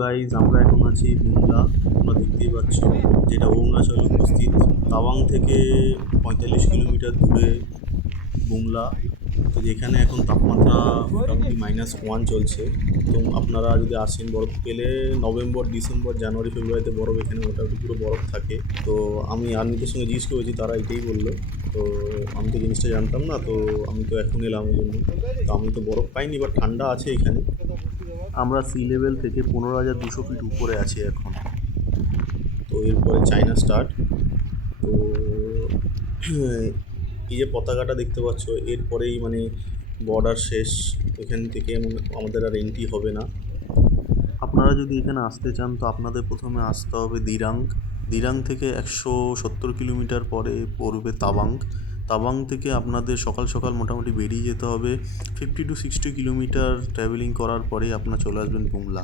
Guys আমরা এখন আছি বুমলা। তোমরা দেখতেই পাচ্ছ যেটা অরুণাচলে উপস্থিত। তাওয়াং থেকে 45 কিলোমিটার দূরে বুমলা। তো যেখানে এখন তাপমাত্রা মোটামুটি -1 চলছে। তো আপনারা যদি আসেন, বরফ পেলে নভেম্বর, ডিসেম্বর, জানুয়ারি, ফেব্রুয়ারিতে বরফ এখানে মোটামুটি পুরো বরফ থাকে। তো আমি আর্মিদের সঙ্গে জিজ্ঞেস করেছি, তারা এটাই বললো। তো আমি তো জিনিসটা জানতাম না, তো আমি তো এখন এলাম ওই জন্য। তো আমি তো বরফ পাইনি, বাট ঠান্ডা আছে এখানে। আমরা সি লেভেল থেকে 15,200 ফিট উপরে আছি এখন। তো এরপরে চায়না স্টার্ট। তো এই যে পতাকাটা দেখতে পাচ্ছ, এরপরেই মানে বর্ডার শেষ। এখান থেকে আমাদের আর এন্ট্রি হবে না। আপনারা যদি এখানে আসতে চান তো আপনাদের প্রথমে আসতে হবে দিরাং। দিরাং থেকে 170 কিলোমিটার পরে পড়বে তাওয়াং। তাওয়াং থেকে আপনাদের সকাল সকাল মোটামুটি বেরিয়ে যেতে হবে। 50 to 60 কিলোমিটার ট্রাভেলিং করার পরেই আপনারা চলে আসবেন বুমলা।